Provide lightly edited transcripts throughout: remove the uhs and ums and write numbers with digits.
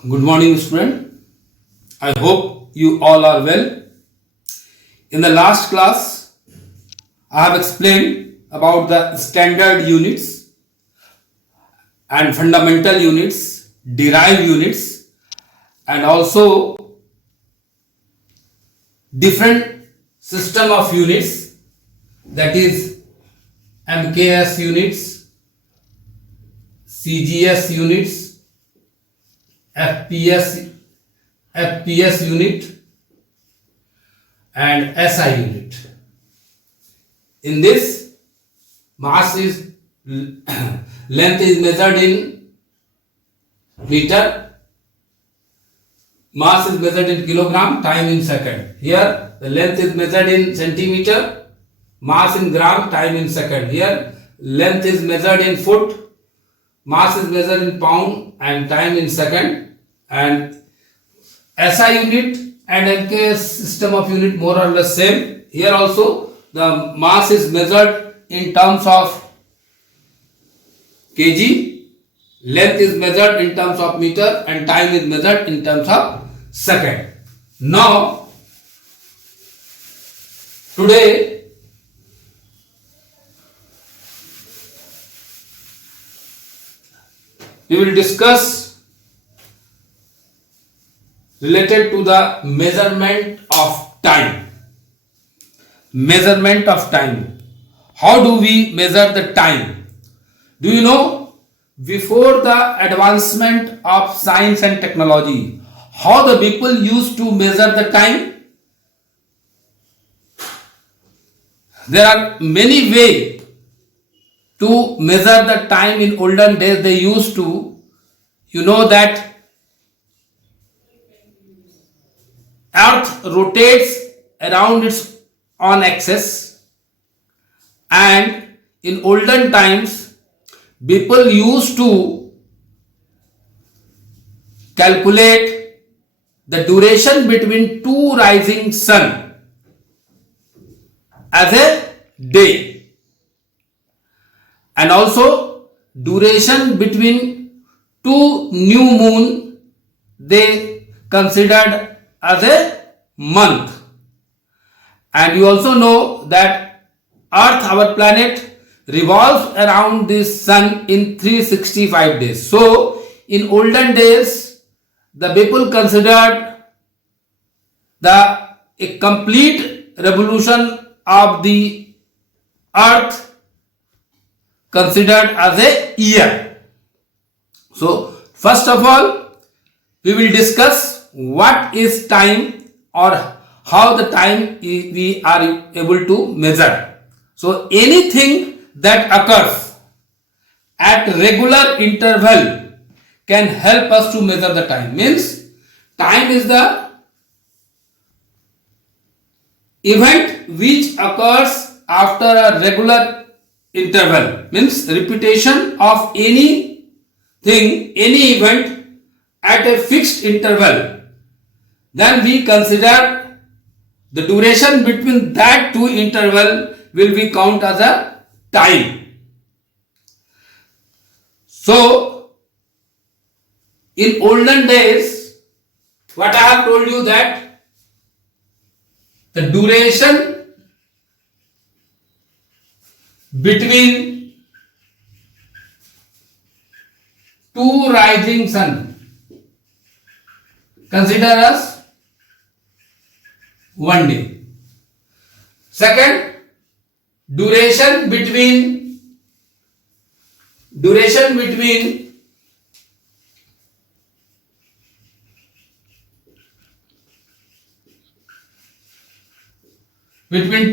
Good morning, student. I hope you all are well. In the last class, I have explained about the standard units and fundamental units, derived units, and also different system of units, that is MKS units, CGS units, FPS unit and SI unit. In this, mass is length is measured in meter, mass is measured in kilogram, time in second. Here the length is measured in centimeter, mass in gram, time in second. Here length is measured in foot, mass is measured in pound and time in second. And SI unit and MKS system of unit more or less same. Here also the mass is measured in terms of kg, length is measured in terms of meter and time is measured in terms of second. Now today we will discuss related to the measurement of time. Measurement of time. How do we measure the time? Do you know, before the advancement of science and technology, how the people used to measure the time? There are many ways to measure the time. In olden days they used to, you know that Earth rotates around its own axis, and in olden times people used to calculate the duration between two rising sun as a day, and also duration between two new moon they considered as a month. And you also know that Earth, our planet, revolves around this sun in 365 days. So in olden days the people considered a complete revolution of the Earth considered as a year. So first of all we will discuss what is time or how the time we are able to measure. So anything that occurs at regular interval can help us to measure the time. Means time is the event which occurs after a regular interval. Means repetition of anything, any event at a fixed interval. Then we consider the duration between that two interval will be count as a time. So in olden days, what I have told you, that the duration between two rising sun consider as 1 day. Second, duration between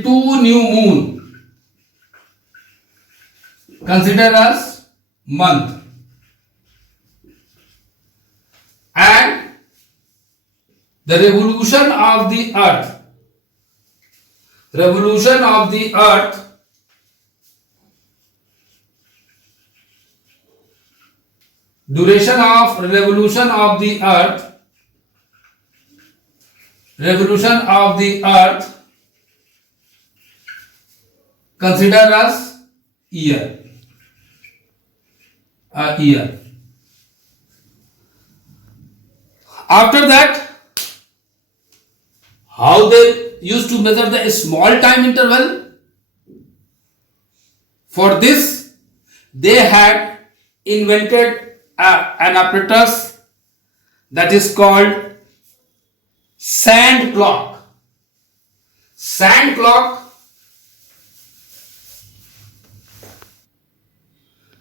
two new moon consider as month. And the revolution of the earth, duration of revolution of the earth consider as year. After that, how they used to measure the small time interval? For this, they had invented an apparatus that is called sand clock. Sand clock.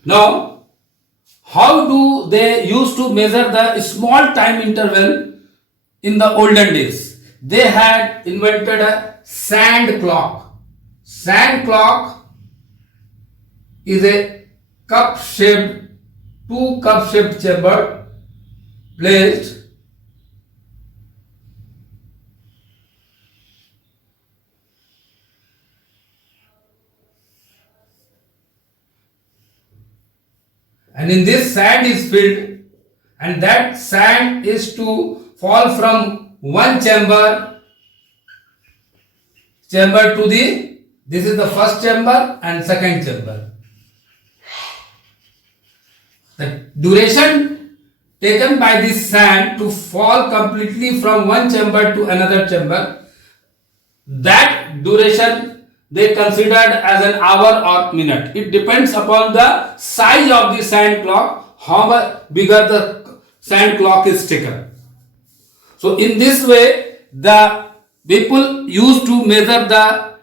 Now, how do they used to measure the small time interval in the olden days? They had invented a sand clock. Sand clock is a cup-shaped, two cup-shaped chamber placed and in this sand is filled, and that sand is to fall from one chamber to the, this is the first chamber and second chamber. The duration taken by this sand to fall completely from one chamber to another chamber, that duration they considered as an hour or minute. It depends upon the size of the sand clock, how much bigger the sand clock is taken. So in this way, the people used to measure the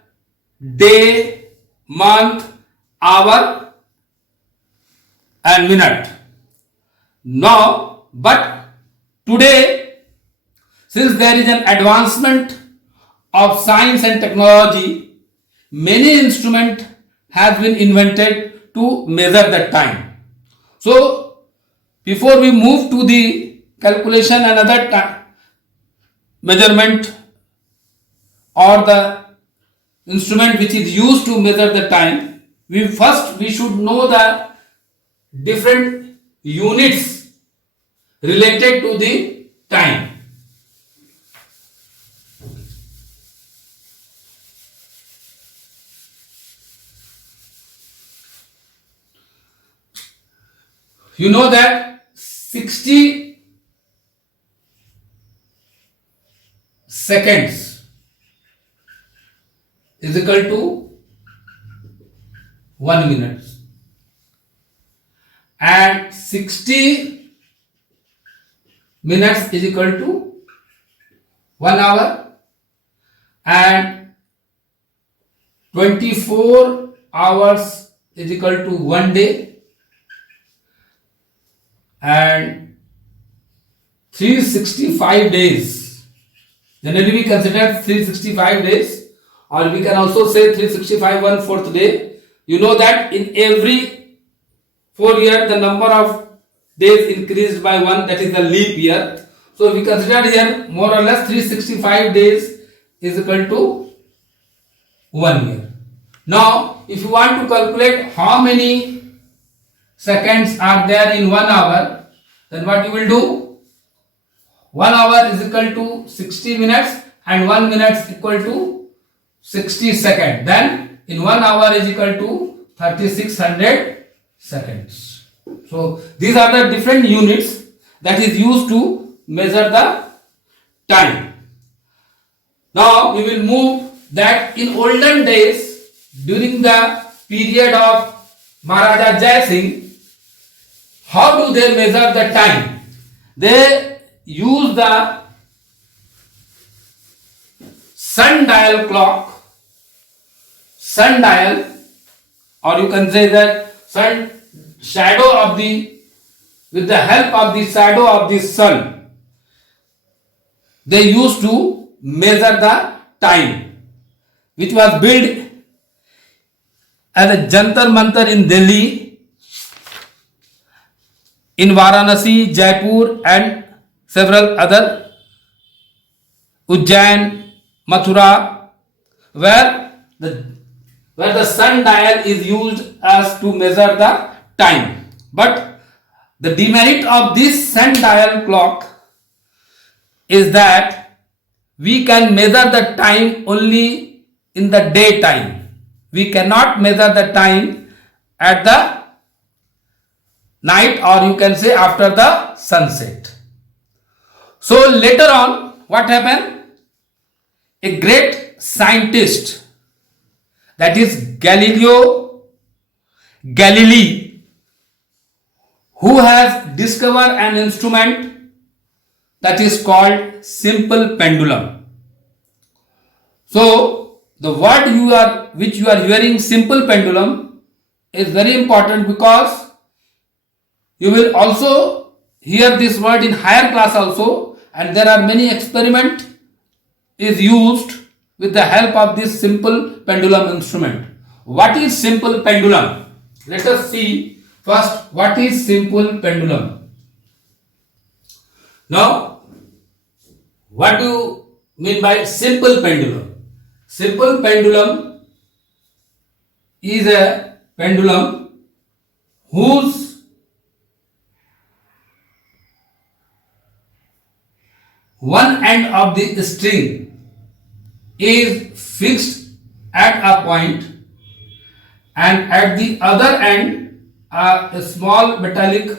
day, month, hour and minute. Now, but today, since there is an advancement of science and technology, many instruments have been invented to measure the time. So, before we move to the calculation and other measurement or the instrument which is used to measure the time, we should know the different units related to the time. You know that 60 seconds is equal to 1 minute, and 60 minutes is equal to 1 hour, and 24 hours is equal to 1 day, and 365 days. Generally we consider 365 days, or we can also say 365 1/4 day. You know that in every 4 years the number of days increased by 1, that is the leap year. So we consider here more or less 365 days is equal to 1 year. Now if you want to calculate how many seconds are there in 1 hour, then what you will do? 1 hour is equal to 60 minutes and 1 minute is equal to 60 seconds. Then in 1 hour is equal to 3600 seconds. So these are the different units that is used to measure the time. Now we will move that in olden days, during the period of Maharaja Jai Singh, how do they measure the time? They use the sundial clock, sundial, or you can say that shadow of the, with the help of the shadow of the sun, they used to measure the time, which was built as a Jantar Mantar in Delhi, in Varanasi, Jaipur and several other, Ujjain, Mathura, where the sundial is used as to measure the time. But the demerit of this sundial clock is that we can measure the time only in the daytime. We cannot measure the time at the night, or you can say after the sunset. So later on, what happened? A great scientist, that is Galileo Galilei, who has discovered an instrument that is called simple pendulum. So the word which you are hearing, simple pendulum, is very important, because you will also hear this word in higher class also, and there are many experiment is used with the help of this simple pendulum instrument. What is simple pendulum? Let us see first what is simple pendulum. Now, what do you mean by simple pendulum? Simple pendulum is a pendulum whose one end of the string is fixed at a point, and at the other end a small metallic,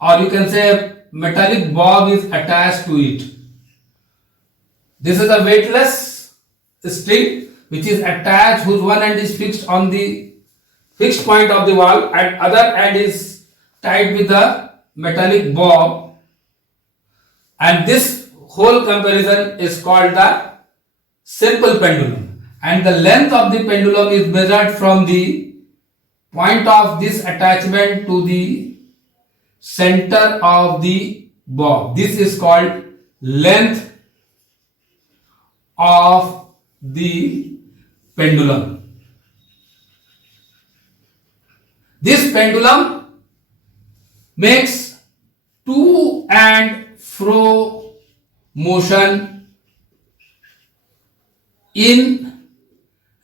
or you can say a metallic bob, is attached to it. This is a weightless string which is attached, whose one end is fixed on the fixed point of the wall, and other end is tied with the metallic bob, and this whole comparison is called the simple pendulum, and the length of the pendulum is measured from the point of this attachment to the center of the bob. This is called length of the pendulum. This pendulum makes to and fro motion in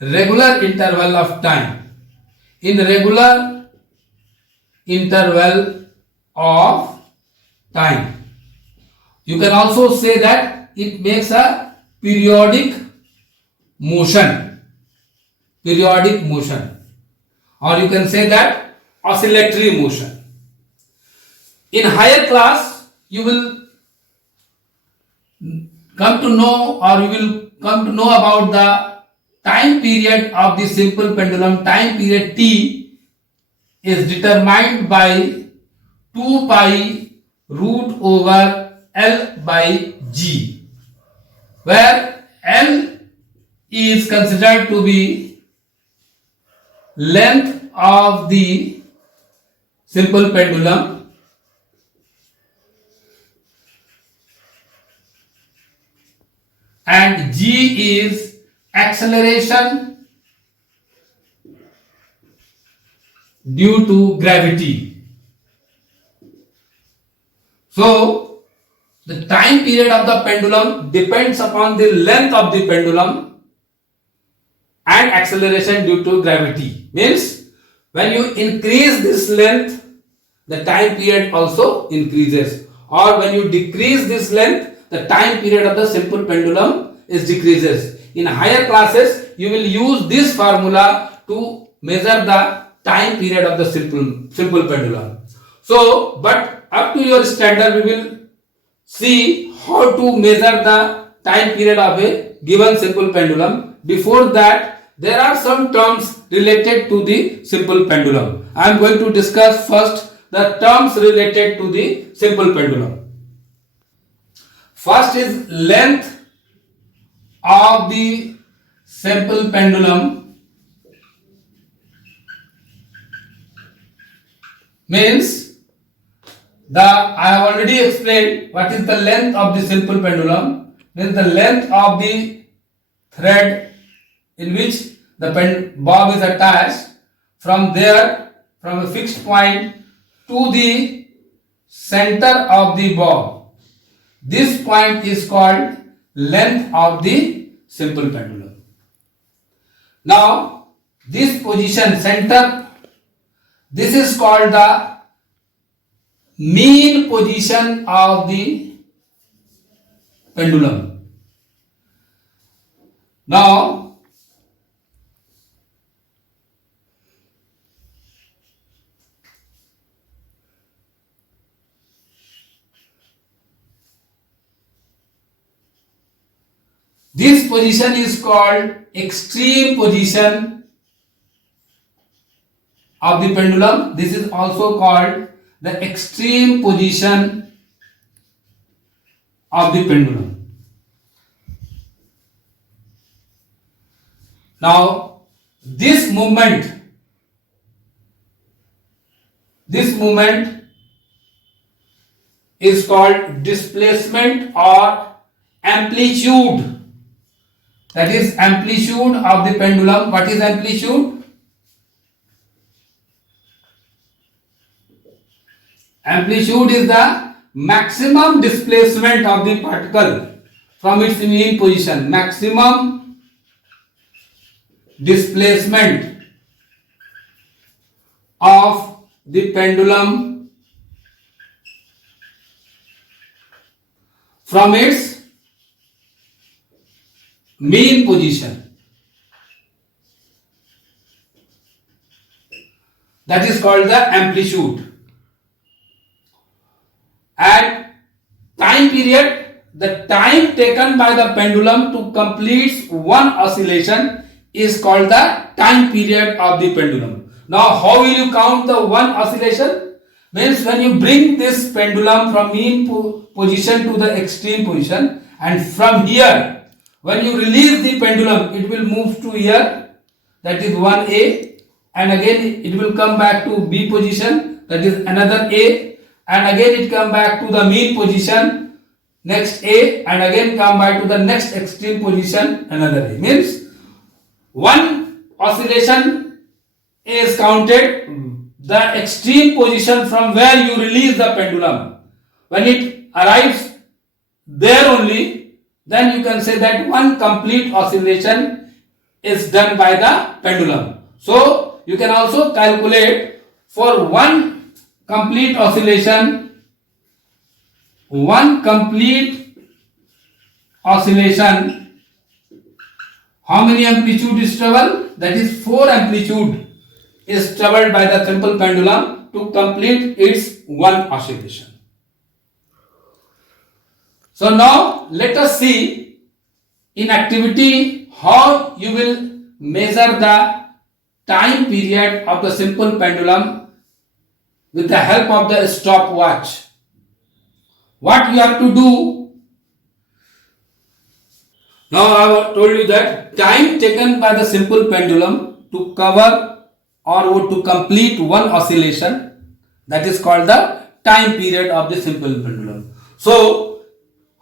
regular interval of time. In regular interval of time. You can also say that it makes a periodic motion. Periodic motion. Or you can say that oscillatory motion. In higher class, you will come to know, or you will come to know about the time period of the simple pendulum. Time period T is determined by 2 pi root over L by G, where L is considered to be length of the simple pendulum, and G is acceleration due to gravity. So, the time period of the pendulum depends upon the length of the pendulum and acceleration due to gravity. Means, when you increase this length, the time period also increases. Or when you decrease this length, the time period of the simple pendulum is decreases. In higher classes, you will use this formula to measure the time period of the simple pendulum. So, but up to your standard, we will see how to measure the time period of a given simple pendulum. Before that, there are some terms related to the simple pendulum. I am going to discuss first the terms related to the simple pendulum. First is length of the simple pendulum, means I have already explained what is the length of the simple pendulum. Means the length of the thread in which the bob is attached, from there, from a fixed point to the center of the bob. This point is called length of the simple pendulum. Now, this position, center, this is called the mean position of the pendulum. Now, This position is called extreme position of the pendulum. This is also called the extreme position of the pendulum. Now, this movement is called displacement or amplitude. That is amplitude of the pendulum. What is amplitude? Amplitude is the maximum displacement of the particle from its mean position. Maximum displacement of the pendulum from its mean position. That is called the amplitude. And time period, the time taken by the pendulum to complete one oscillation is called the time period of the pendulum. Now, how will you count the one oscillation? Means when you bring this pendulum from mean position to the extreme position, and from here, when you release the pendulum, it will move to here, that is 1A, and again it will come back to B position, that is another A, and again it come back to the mean position, next A, and again come back to the next extreme position, another A. Means one oscillation is counted the extreme position from where you release the pendulum. When it arrives there only, then you can say that one complete oscillation is done by the pendulum. So you can also calculate for one complete oscillation, how many amplitude is traveled? That is 4 amplitude is traveled by the simple pendulum to complete its one oscillation. So now let us see in activity how you will measure the time period of the simple pendulum with the help of the stopwatch. What you have to do, now I have told you that time taken by the simple pendulum to cover or to complete one oscillation, that is called the time period of the simple pendulum. So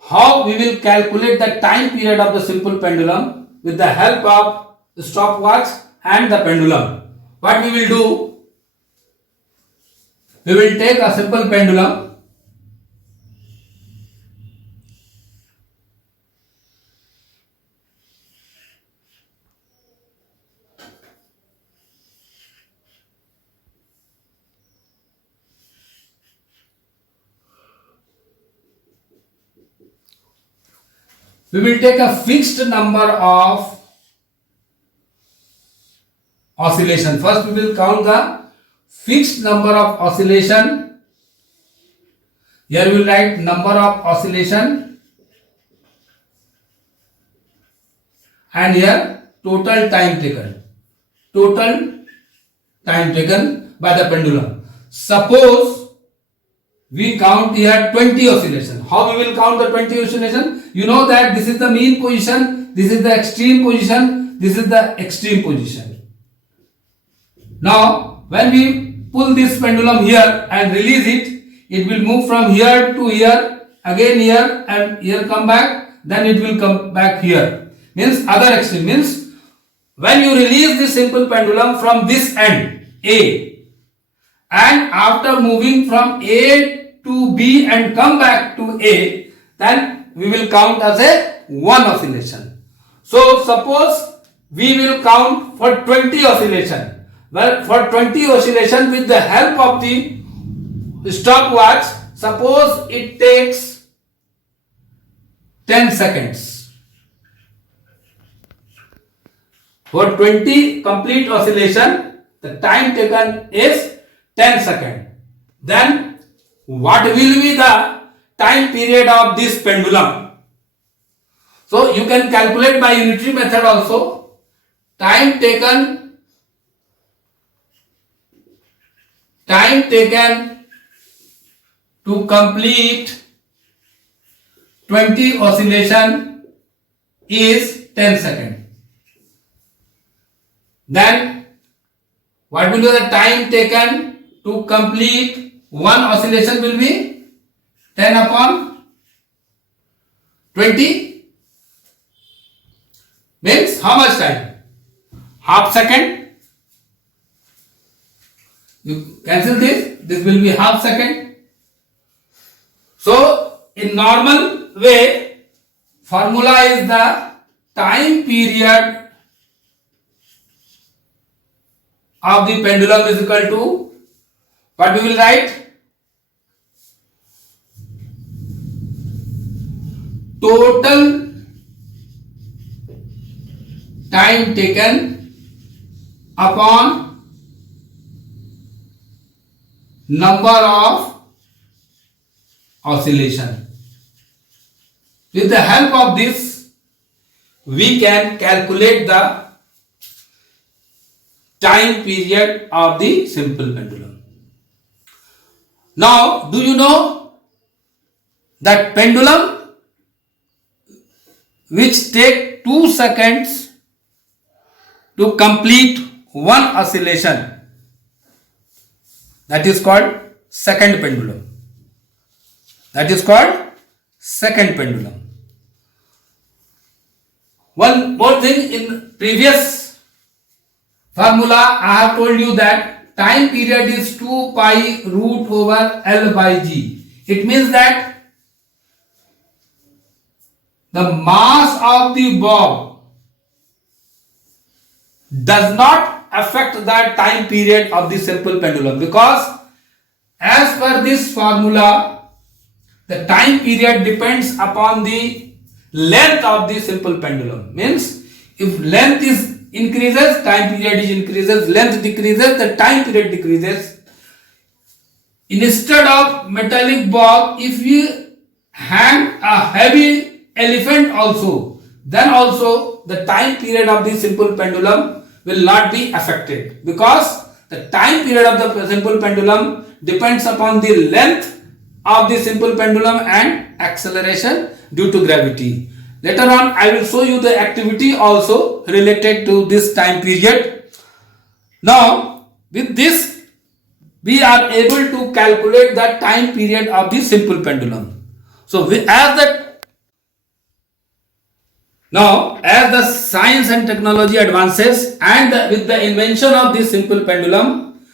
how we will calculate the time period of the simple pendulum with the help of the stopwatch and the pendulum? What we will do, we will take a simple pendulum, we will take a fixed number of oscillation. First we will count the fixed number of oscillation. Here we will write number of oscillation and here total time taken. Total time taken by the pendulum. Suppose we count here 20 oscillation. How we will count the 20 oscillation? You know that this is the mean position, this is the extreme position, this is the extreme position. Now, when we pull this pendulum here and release it, it will move from here to here, again here, and here come back, then it will come back here. Means other extreme. Means when you release this simple pendulum from this end, A, and after moving from A to B and come back to A, then we will count as a one oscillation. So suppose we will count for 20 oscillation. Well, for 20 oscillation with the help of the stopwatch, suppose it takes 10 seconds. For 20 complete oscillation, the time taken is 10 seconds. Then what will be the time period of this pendulum? So you can calculate by unitary method also. Time taken to complete 20 oscillation is 10 seconds. Then what will be the time taken to complete one oscillation will be 10 upon 20, means how much time? Half second. You cancel this will be half second. So in normal way, formula is the time period of the pendulum is equal to what we will write? Total time taken upon number of oscillation. With the help of this, we can calculate the time period of the simple pendulum. Now, do you know that pendulum which take 2 seconds to complete one oscillation, that is called second pendulum. That is called second pendulum. One more thing, in previous formula I have told you that time period is 2 pi root over L by G. It means that the mass of the bob does not affect the time period of the simple pendulum, because as per this formula, the time period depends upon the length of the simple pendulum. Means if length is increases, time period is increases, length decreases, the time period decreases. Instead of metallic bob, if we hang a heavy elephant also, then also the time period of the simple pendulum will not be affected, because the time period of the simple pendulum depends upon the length of the simple pendulum and acceleration due to gravity. Later on I will show you the activity also related to this time period. Now with this we are able to calculate the time period of the simple pendulum. So as the science and technology advances, and with the invention of this simple pendulum,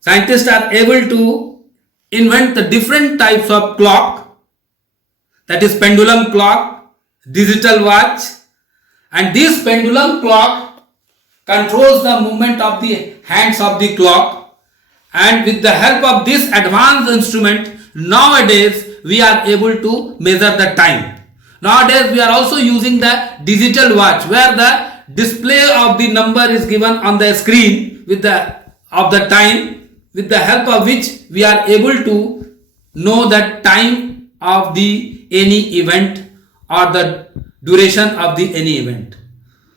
scientists are able to invent the different types of clock, that is pendulum clock, digital watch, and this pendulum clock controls the movement of the hands of the clock, and with the help of this advanced instrument, nowadays we are able to measure the time. Nowadays we are also using the digital watch, where the display of the number is given on the screen with the time, with the help of which we are able to know the time of the any event or the duration of the any event.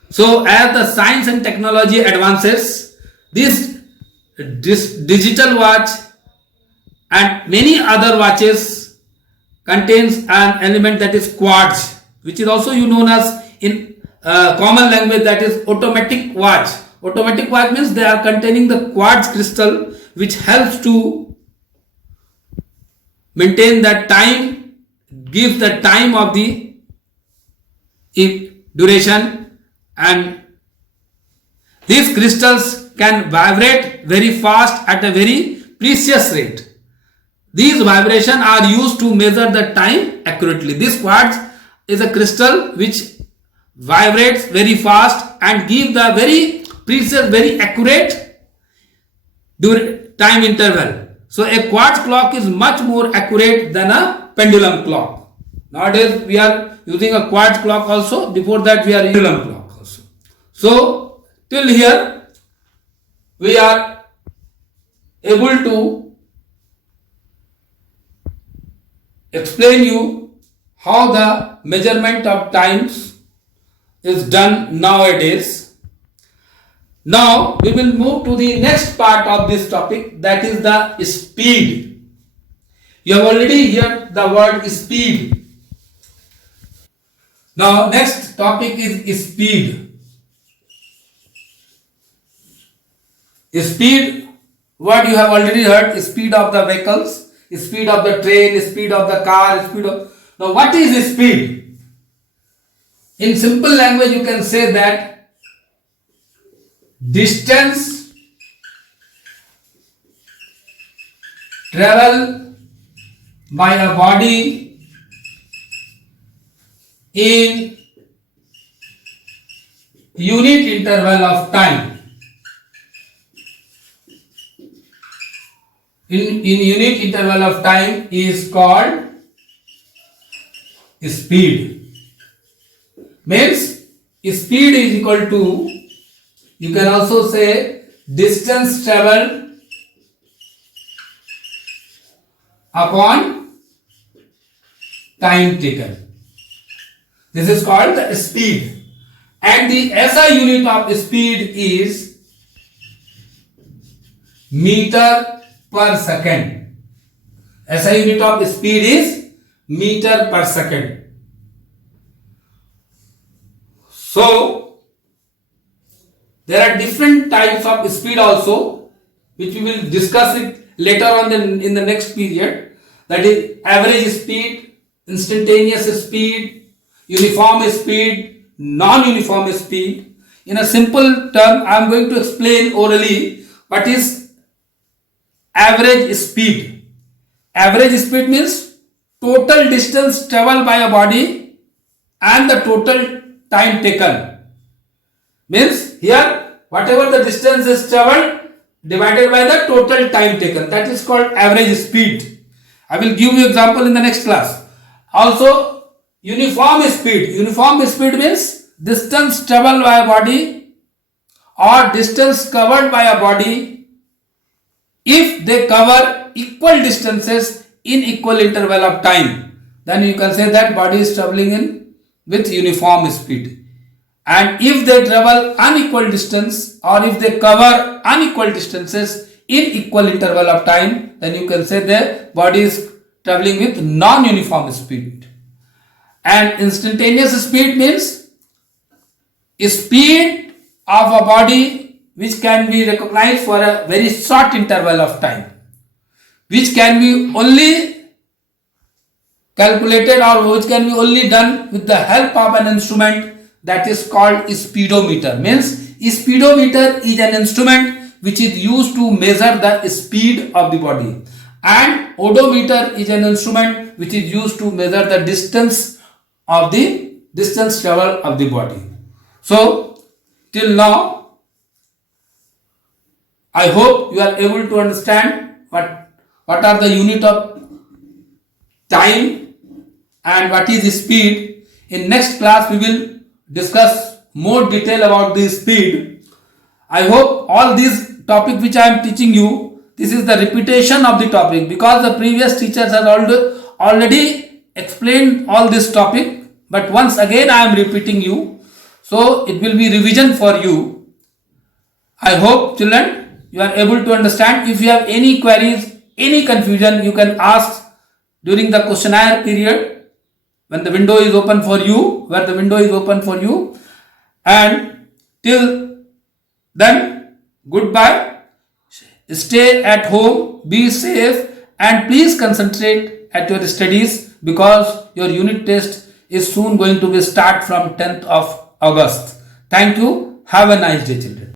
So as the science and technology advances, this digital watch and many other watches contains an element that is quartz, which is also known as in common language, that is automatic watch. Automatic watch means they are containing the quartz crystal, which helps to maintain that time, gives the time of the duration, and these crystals can vibrate very fast at a very precious rate. These vibrations are used to measure the time accurately. This quartz is a crystal which vibrates very fast and gives the very precious, very accurate time interval. So a quartz clock is much more accurate than a pendulum clock. Nowadays we are using a quartz clock also. Before that we are using a pendulum clock also. So till here we are able to explain you how the measurement of times is done nowadays. Now we will move to the next part of this topic, that is the speed. You have already heard the word speed. Now next topic is speed. Speed, what you have already heard, speed of the vehicles, speed of the train, speed of the car, speed of... Now what is speed? In simple language you can say that distance travel by a body in unit interval of time. In unit interval of time is called speed. Means speed is equal to, you can also say, distance traveled upon time taken. This is called the speed. And the SI unit of speed is meter per second. SI unit of speed is meter per second. So there are different types of speed also, which we will discuss it later on in the next period. That is average speed, instantaneous speed, uniform speed, non-uniform speed. In a simple term, I am going to explain orally what is average speed. Average speed means total distance traveled by a body and the total time taken. Means here whatever the distance is traveled divided by the total time taken, that is called average speed. I will give you example in the next class. Also uniform speed. Uniform speed means distance traveled by a body or distance covered by a body if they cover equal distances in equal interval of time. Then you can say that body is traveling in with uniform speed. And if they travel unequal distance or if they cover unequal distances in equal interval of time, then you can say the body is traveling with non-uniform speed. And instantaneous speed means speed of a body which can be recognized for a very short interval of time, which can be only calculated or which can be only done with the help of an instrument that is called speedometer. Means speedometer is an instrument which is used to measure the speed of the body, and odometer is an instrument which is used to measure the distance travel of the body. So till now I hope you are able to understand what are the unit of time and what is speed. In next class we will discuss more detail about the speed. I hope all these topic which I am teaching you, this is the repetition of the topic, because the previous teachers have already explained all this topic, but once again I am repeating you, so it will be revision for you. I hope children you are able to understand. If you have any queries, any confusion, you can ask during the questionnaire period when the window is open for you, and till then, goodbye. Stay at home, be safe, and please concentrate at your studies, because your unit test is soon going to be start from 10th of August. Thank you. Have a nice day, children.